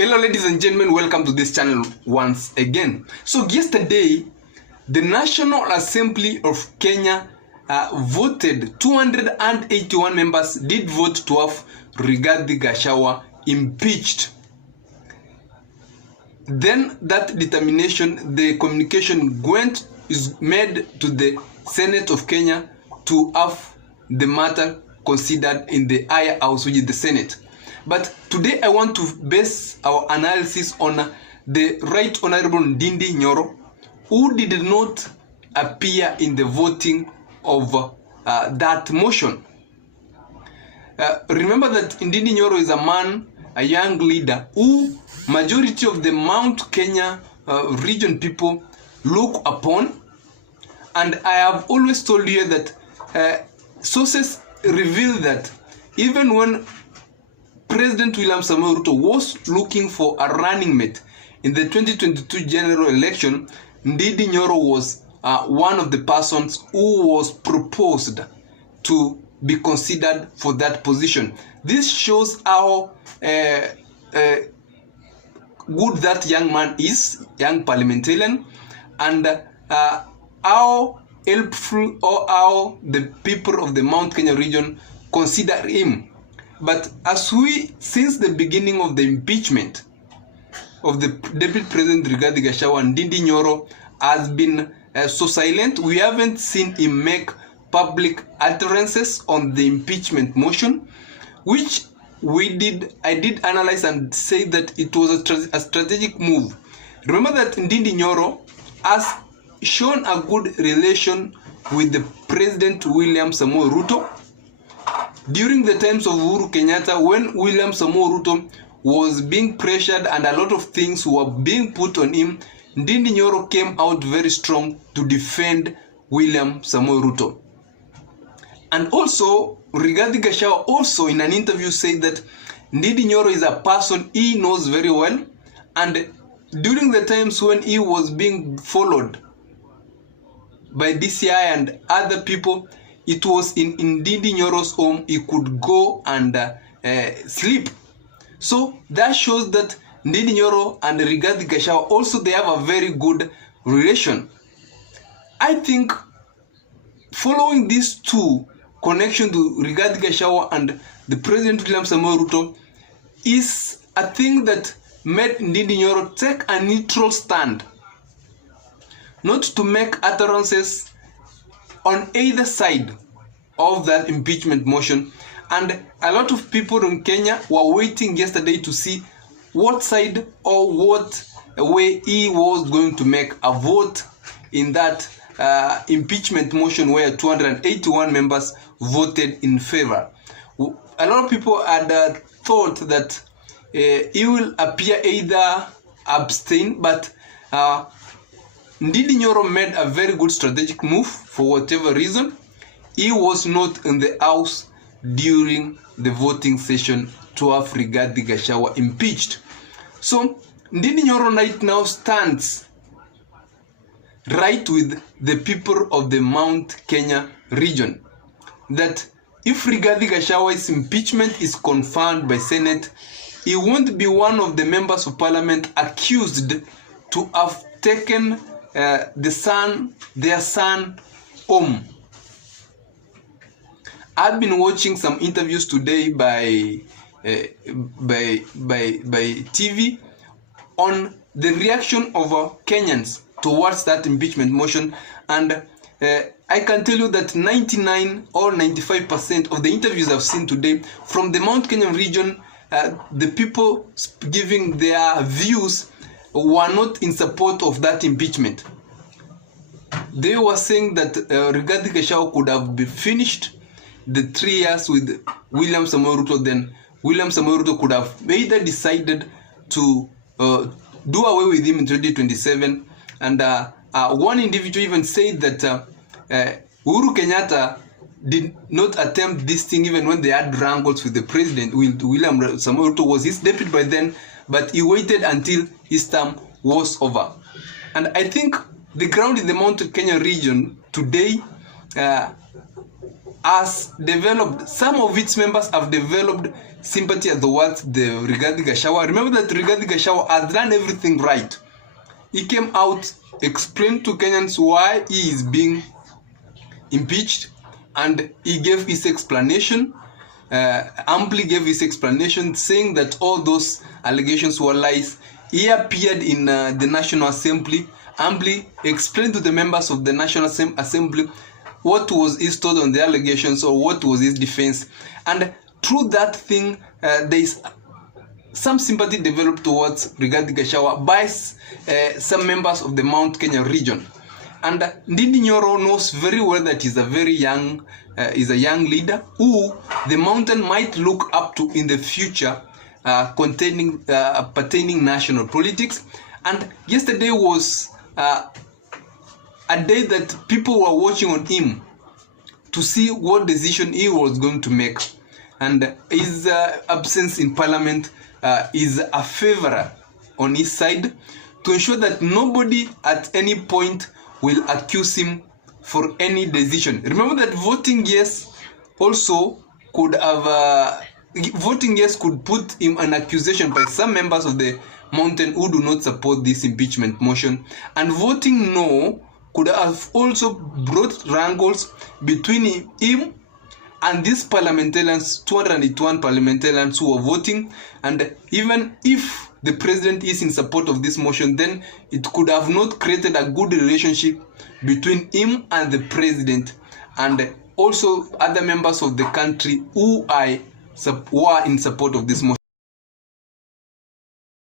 Hello ladies and gentlemen, welcome to this channel once again. So yesterday, the National Assembly of Kenya voted, 281 members did vote to have Rigathi Gachagua impeached. Then that determination, the communication is made to the Senate of Kenya to have the matter considered in the higher house, which is the Senate. But today I want to base our analysis on the Right Honorable Ndindi Nyoro, who did not appear in the voting of that motion. Remember that Ndindi Nyoro is a man, a young leader, who majority of the Mount Kenya region people look upon. And I have always told you that sources reveal that even when President William Samoei Ruto was looking for a running mate in the 2022 general election, Ndindi Nyoro was one of the persons who was proposed to be considered for that position. This shows how good that young man is, young parliamentarian, and how helpful or how the people of the Mount Kenya region consider him. But as since the beginning of the impeachment of the Deputy President Rigathi Gachagua, Ndindi Nyoro has been so silent. We haven't seen him make public utterances on the impeachment motion, which I did analyze and say that it was a strategic move. Remember that Ndindi Nyoro has shown a good relation with the President William Samoei Ruto. During the times of Uhuru Kenyatta, when William Samoei Ruto was being pressured and a lot of things were being put on him, Ndindi Nyoro came out very strong to defend William Samoei Ruto. And also, Rigathi Gachagua also in an interview said that Ndindi Nyoro is a person he knows very well, and during the times when he was being followed by DCI and other people, it was in Ndindi Nyoro's home he could go and sleep. So that shows that Ndindi Nyoro and Rigathi Gachagua also they have a very good relation. I think following these two connection to Rigathi Gachagua and the President William Samoei Ruto is a thing that made Ndindi Nyoro take a neutral stand, not to make utterances on either side of that impeachment motion. And a lot of people in Kenya were waiting yesterday to see what side or what way he was going to make a vote in that impeachment motion where 281 members voted in favor. A lot of people had thought that he will appear either abstain, but Ndindi Nyoro made a very good strategic move for whatever reason. He was not in the house during the voting session to have Rigathi Gachagua impeached. So Ndindi Nyoro right now stands right with the people of the Mount Kenya region, that if Rigathi Gachagua's impeachment is confirmed by Senate, he won't be one of the members of parliament accused to have taken their son home. I've been watching some interviews today by TV on the reaction of Kenyans towards that impeachment motion, and I can tell you that 99 or 95% of the interviews I've seen today from the Mount Kenya region, the people giving their views were not in support of that impeachment. They were saying that Rigathi Gachagua could have been finished the 3 years with William Samoei Ruto. Then William Samoei Ruto could have either decided to do away with him in 2027. And one individual even said that Uhuru Kenyatta did not attempt this thing even when they had wrangles with the president. William Samoei Ruto was his deputy by then, but he waited until his term was over. And I think the ground in the Mount Kenya region today has developed, some of its members have developed sympathy towards the Rigathi Gachagua. Remember that Rigathi Gachagua has done everything right. He came out, explained to Kenyans why he is being impeached, and he gave his explanation, amply gave his explanation, saying that all those allegations were lies. He appeared in the National Assembly, amply explained to the members of the National Assembly what was his thought on the allegations, or what was his defense. And through that thing, there is some sympathy developed towards Rigathi Gachagua by some members of the Mount Kenya region. And Ndindi Nyoro knows very well that he's a very young, is a young leader who the mountain might look up to in the future, pertaining national politics. And yesterday was a day that people were watching on him to see what decision he was going to make. And his absence in parliament is a favor on his side to ensure that nobody at any point will accuse him for any decision. Remember that voting yes also could have voting yes could put him an accusation by some members of the mountain who do not support this impeachment motion, and voting no could have also brought wrangles between him and these parliamentarians, 281 parliamentarians who are voting. And even if the president is in support of this motion, then it could have not created a good relationship between him and the president, and also other members of the country who are in support of this motion.